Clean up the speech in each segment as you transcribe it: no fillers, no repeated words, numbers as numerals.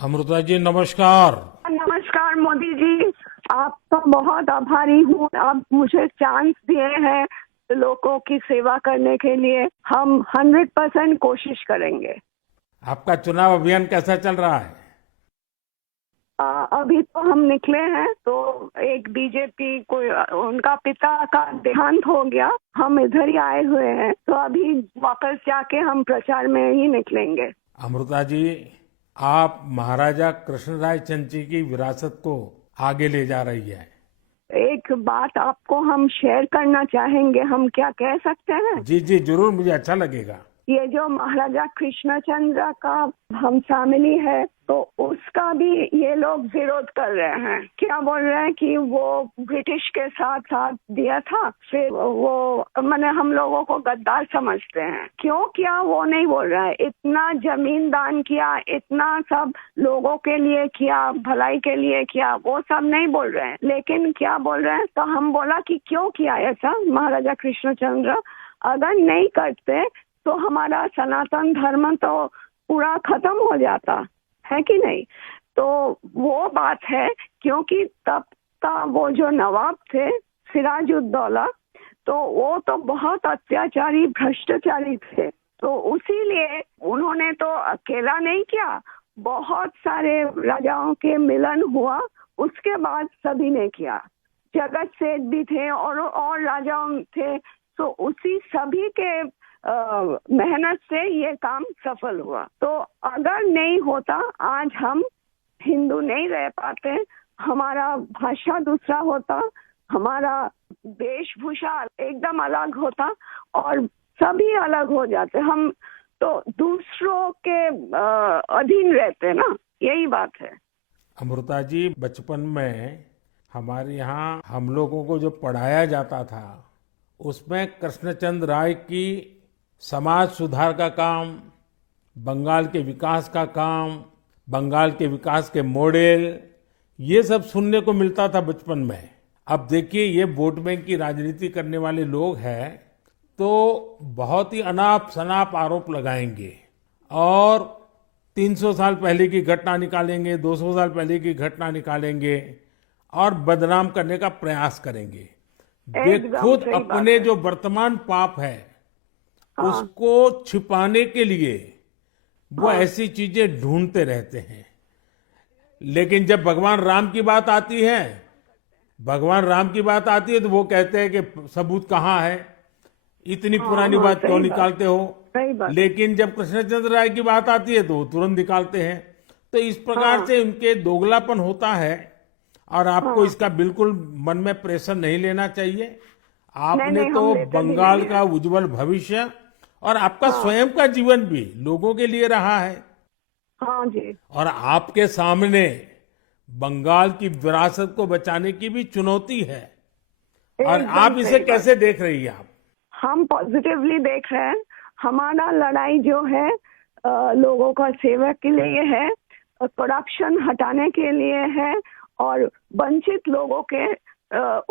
अमृता जी नमस्कार। नमस्कार मोदी जी। आपका बहुत आभारी हूँ। आप मुझे चांस दिए हैं लोगों की सेवा करने के लिए। हम 100% कोशिश करेंगे। आपका चुनाव अभियान कैसा चल रहा है? अभी तो हम निकले हैं तो एक बीजेपी को उनका पिता का देहांत हो गया। हम इधर ही आए हुए हैं तो अभी वापस जाके हम प्रचार में ही निकलेंगे। अमृता जी, आप महाराजा कृष्णराय चंद जी की विरासत को आगे ले जा रही है। एक बात आपको हम शेयर करना चाहेंगे। हम क्या कह सकते हैं? जी जी जरूर, मुझे अच्छा लगेगा। ये जो महाराजा कृष्णचंद्र का हम फैमिली है तो उसका भी ये लोग विरोध कर रहे हैं। क्या बोल रहे हैं कि वो ब्रिटिश के साथ साथ दिया था, फिर वो मैंने हम लोगों को गद्दार समझते हैं। क्यों किया वो नहीं बोल रहा है। इतना जमीन दान किया, इतना सब लोगों के लिए किया, भलाई के लिए किया, वो सब नहीं बोल रहे हैं। लेकिन क्या बोल रहे हैं तो हम बोला कि क्यों किया ऐसा महाराजा कृष्णचंद्र। अगर नहीं करते तो हमारा सनातन धर्म तो पूरा खत्म हो जाता है कि नहीं। तो वो बात है क्योंकि तब का वो जो नवाब थे सिराजुद्दौला, तो वो तो बहुत अत्याचारी भ्रष्टाचारी थे। तो उसीलिए उन्होंने तो अकेला नहीं किया, बहुत सारे राजाओं के मिलन हुआ, उसके बाद सभी ने किया। जगत सेठ भी थे और राजाओं थे। तो उसी सभी के मेहनत से ये काम सफल हुआ। तो अगर नहीं होता आज हम हिंदू नहीं रह पाते। हमारा भाषा दूसरा होता, हमारा वेशभूषा एकदम अलग होता और सभी अलग हो जाते। हम तो दूसरों के अधीन रहते ना, यही बात है। अमृता जी, बचपन में हमारे यहाँ हम लोगों को जो पढ़ाया जाता था उसमें कृष्णचंद्र राय की समाज सुधार का काम, बंगाल के विकास का काम, बंगाल के विकास के मॉडल, ये सब सुनने को मिलता था बचपन में। अब देखिए, ये वोट बैंक की राजनीति करने वाले लोग हैं तो बहुत ही अनाप शनाप आरोप लगाएंगे और 300 साल पहले की घटना निकालेंगे, 200 साल पहले की घटना निकालेंगे और बदनाम करने का प्रयास करेंगे। वे एकदम खुद सही बात अपने है। जो वर्तमान पाप है हाँ उसको छिपाने के लिए वो हाँ ऐसी चीजें ढूंढते रहते हैं। लेकिन जब भगवान राम की बात आती है, भगवान राम की बात आती है तो वो कहते हैं कि सबूत कहाँ है, इतनी हाँ पुरानी हाँ बात क्यों सही बात, निकालते हो। सही बात। लेकिन जब कृष्णचंद्र राय की बात आती है तो वो तुरंत निकालते हैं। तो इस प्रकार हाँ से उनके दोगलापन होता है और आपको हाँ। इसका बिल्कुल मन में प्रेशर नहीं लेना चाहिए। नहीं आपने नहीं, हम तो लेते भी बंगाल नहीं है। का उज्जवल भविष्य और आपका हाँ स्वयं का जीवन भी लोगों के लिए रहा है। हाँ जी। और आपके सामने बंगाल की विरासत को बचाने की भी चुनौती है। और एकदम आप इसे सही बात। कैसे देख रही हैं आप? हम पॉजिटिवली देख रहे हैं। हमारा लड़ाई जो है लोगों का सेवा के लिए है, करप्शन हटाने के लिए है और वंचित लोगों के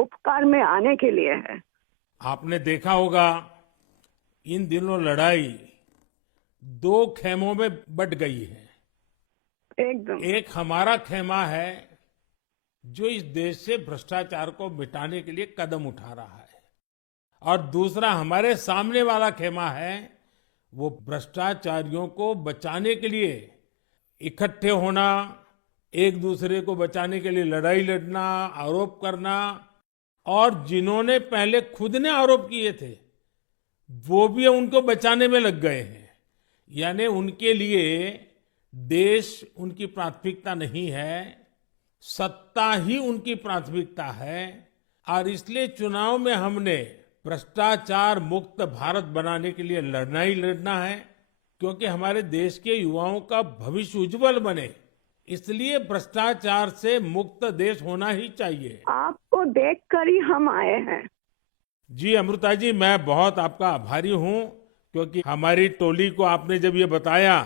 उपकार में आने के लिए है। आपने देखा होगा इन दिनों लड़ाई दो खेमों में बट गई है। एकदम। एक हमारा खेमा है जो इस देश से भ्रष्टाचार को मिटाने के लिए कदम उठा रहा है, और दूसरा हमारे सामने वाला खेमा है वो भ्रष्टाचारियों को बचाने के लिए इकट्ठे होना, एक दूसरे को बचाने के लिए लड़ाई लड़ना, आरोप करना। और जिन्होंने पहले खुद ने आरोप किए थे वो भी उनको बचाने में लग गए हैं। यानी उनके लिए देश उनकी प्राथमिकता नहीं है, सत्ता ही उनकी प्राथमिकता है। और इसलिए चुनाव में हमने भ्रष्टाचार मुक्त भारत बनाने के लिए लड़ना ही लड़ना है, क्योंकि हमारे देश के युवाओं का भविष्य उज्जवल बने। इसलिए भ्रष्टाचार से मुक्त देश होना ही चाहिए। आपको देखकर ही हम आए हैं। जी अमृता जी, मैं बहुत आपका आभारी हूँ, क्योंकि हमारी टोली को आपने जब ये बताया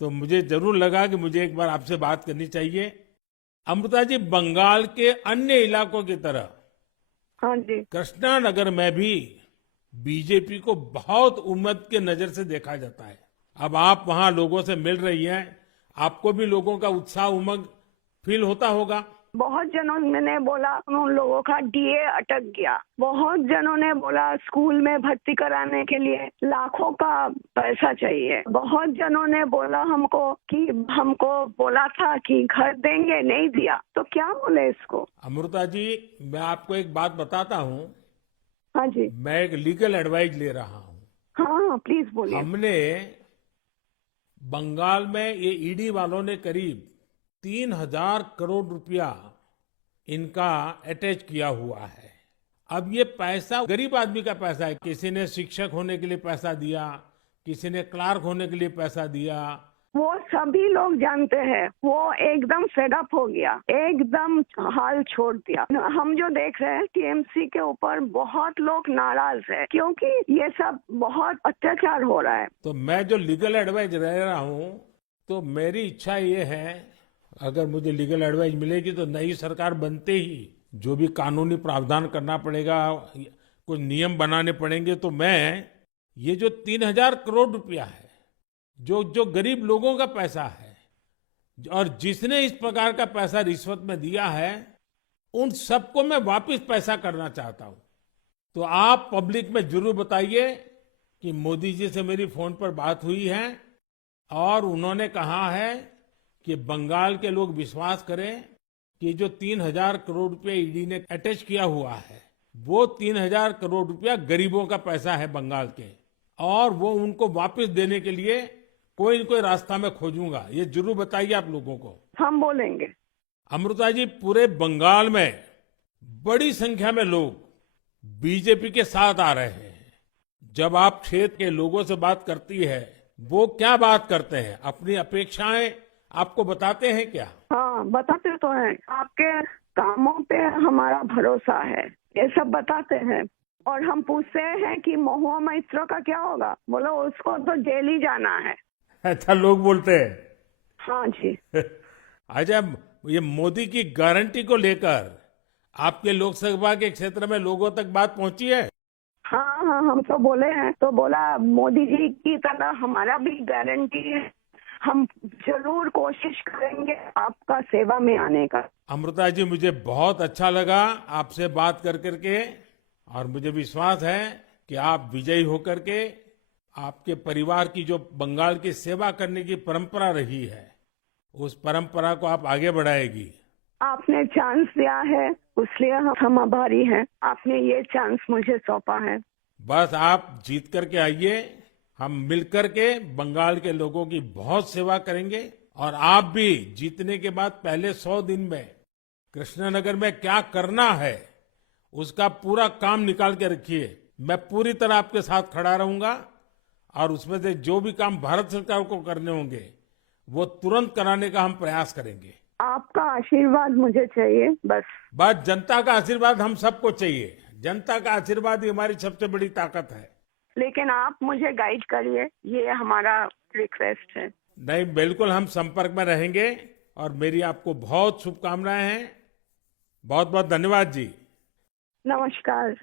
तो मुझे जरूर लगा कि मुझे एक बार आपसे बात करनी चाहिए। अमृता जी, बंगाल के अन्य इलाकों की तरह हाँ जी। कृष्णा नगर में भी बीजेपी को बहुत उम्मीद के नजर से देखा जाता है। अब आप वहां लोगों से मिल रही हैं, आपको भी लोगों का उत्साह उमंग फील होता होगा। बहुत जनों ने बोला उन लोगों का डीए अटक गया। बहुत जनों ने बोला स्कूल में भर्ती कराने के लिए लाखों का पैसा चाहिए। बहुत जनों ने बोला हमको कि हमको बोला था कि घर देंगे, नहीं दिया। तो क्या बोले इसको। अमृता जी, मैं आपको एक बात बताता हूँ। हाँ जी। मैं एक लीगल एडवाइस ले रहा हूँ। हाँ, प्लीज बोलिए। हमने बंगाल में ये ईडी वालों ने करीब 3,000 करोड़ रुपया इनका अटैच किया हुआ है। अब ये पैसा गरीब आदमी का पैसा है। किसी ने शिक्षक होने के लिए पैसा दिया, किसी ने क्लार्क होने के लिए पैसा दिया। वो सभी लोग जानते हैं। वो एकदम फेडअप हो गया, एकदम हाल छोड़ दिया। हम जो देख रहे हैं टीएमसी के ऊपर बहुत लोग नाराज है क्योंकि ये सब बहुत अत्याचार हो रहा है। तो मैं जो लीगल एडवाइस ले रहा हूँ, तो मेरी इच्छा ये है, अगर मुझे लीगल एडवाइस मिलेगी तो नई सरकार बनते ही जो भी कानूनी प्रावधान करना पड़ेगा, कुछ नियम बनाने पड़ेंगे, तो मैं ये जो 3,000 करोड़ रुपया है, जो गरीब लोगों का पैसा है और जिसने इस प्रकार का पैसा रिश्वत में दिया है, उन सबको मैं वापस पैसा करना चाहता हूं। तो आप पब्लिक में जरूर बताइए कि मोदी जी से मेरी फोन पर बात हुई है और उन्होंने कहा है कि बंगाल के लोग विश्वास करें कि जो 3,000 करोड़ रुपया ईडी ने अटैच किया हुआ है, वो 3,000 करोड़ रुपया गरीबों का पैसा है बंगाल के, और वो उनको वापस देने के लिए कोई न कोई रास्ता मैं खोजूंगा। ये जरूर बताइए आप लोगों को। हम बोलेंगे। अमृता जी, पूरे बंगाल में बड़ी संख्या में लोग बीजेपी के साथ आ रहे हैं। जब आप क्षेत्र के लोगों से बात करती है, वो क्या बात करते हैं? अपनी अपेक्षाएं आपको बताते हैं क्या? हाँ, बताते तो हैं। आपके कामों पे हमारा भरोसा है, ये सब बताते हैं। और हम पूछते हैं कि महुआ मैत्रो का क्या होगा, बोलो उसको तो जेल ही जाना है। अच्छा, लोग बोलते हैं। हाँ जी। अच्छा, ये मोदी की गारंटी को लेकर आपके लोकसभा के क्षेत्र में लोगों तक बात पहुंची है? हाँ हाँ, हम तो बोले हैं। तो बोला मोदी जी की तरह हमारा भी गारंटी है, हम जरूर कोशिश करेंगे आपका सेवा में आने का। अमृता जी, मुझे बहुत अच्छा लगा आपसे बात कर करके, और मुझे विश्वास है कि आप विजयी होकर के आपके परिवार की जो बंगाल की सेवा करने की परंपरा रही है, उस परंपरा को आप आगे बढ़ाएगी। आपने चांस दिया है, इसलिए हम आभारी हैं। आपने ये चांस मुझे सौंपा है। बस आप जीत करके आइए, हम मिलकर के बंगाल के लोगों की बहुत सेवा करेंगे। और आप भी जीतने के बाद पहले 100 दिन में कृष्णनगर में क्या करना है, उसका पूरा काम निकाल के रखिए। मैं पूरी तरह आपके साथ खड़ा रहूंगा, और उसमें से जो भी काम भारत सरकार को करने होंगे, वो तुरंत कराने का हम प्रयास करेंगे। आपका आशीर्वाद मुझे चाहिए बस। जनता का आशीर्वाद हम सबको चाहिए। जनता का आशीर्वाद ही हमारी सबसे बड़ी ताकत है। लेकिन आप मुझे गाइड करिए, ये हमारा रिक्वेस्ट है। नहीं, बिल्कुल हम संपर्क में रहेंगे, और मेरी आपको बहुत शुभकामनाएं हैं। बहुत बहुत धन्यवाद जी। नमस्कार।